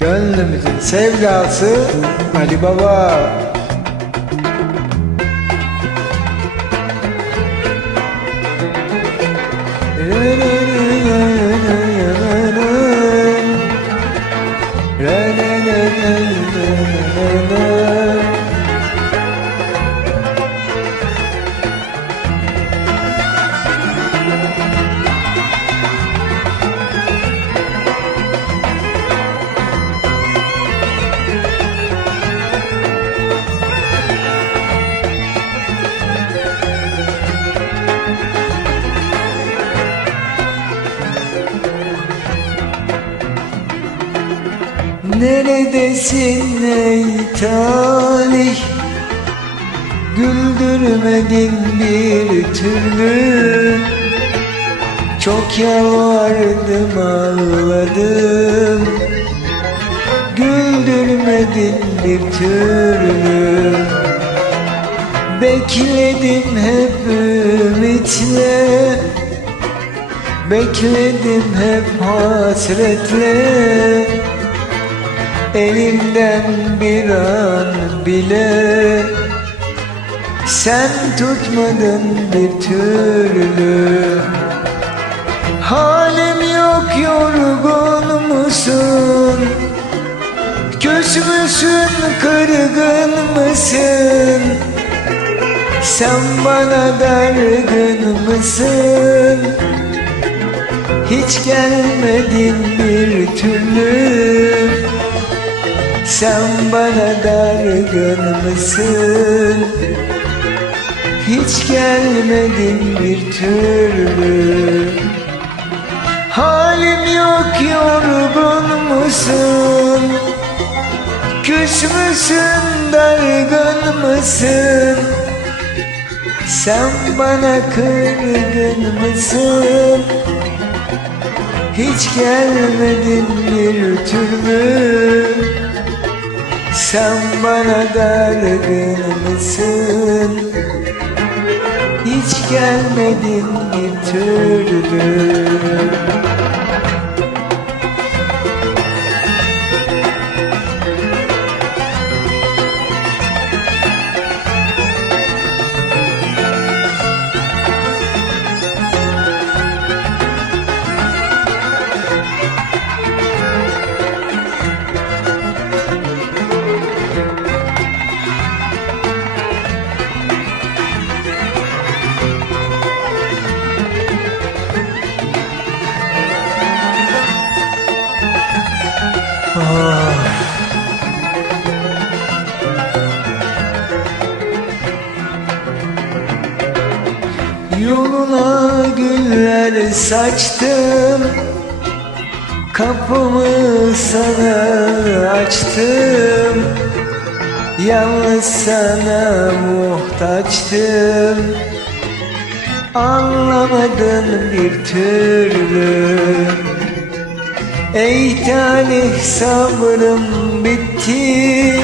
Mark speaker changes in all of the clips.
Speaker 1: Gönlümüzün sevdası Ali Baba. Neredesin ey talih? Güldürmedin bir türlü. Çok yalvardım ağladım. Güldürmedin bir türlü. Bekledim hep ümitle. Bekledim hep hasretle Elimden bir an bile Sen tutmadın bir türlü Halim yok yorgun musun? Küs müsün kırgın mısın? Sen bana dargın mısın? Hiç gelmedin bir türlü Sen bana dargın mısın? Hiç gelmedin bir türlü Halim yok yorgun musun? Küs müsün dargın mısın? Sen bana kırgın mısın? Hiç gelmedin bir türlü Sen bana dargın mısın? Hiç gelmedin bir türlü güller saçtım Kapımı sana açtım. Yalnız sana muhtaçtım. Anlamadın bir türlü. Ey talih sabrım bitti.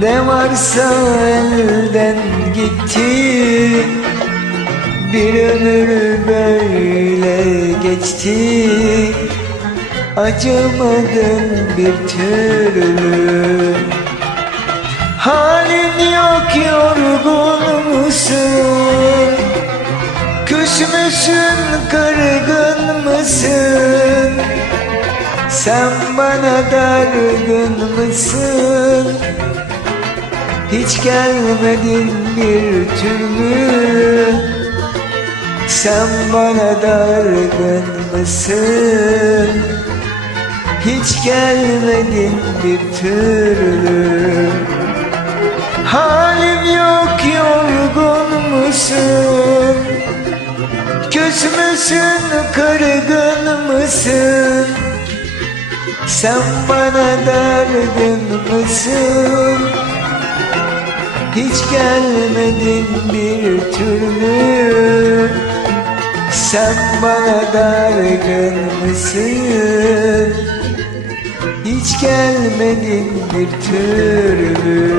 Speaker 1: Ne varsa elden gitti Bir ömür böyle geçti Acımadın bir türlü Halin yok yorgun musun? Küs müsün kırgın mısın? Sen bana dargın mısın? Hiç gelmedin bir türlü Sen bana dargın mısın? Hiç gelmedin bir türlü Halim yok yorgun musun? Küs müsün kırgın mısın? Sen bana dargın mısın? Hiç gelmedin bir türlü Sen bana dargın mısın? Hiç gelmedin bir türlü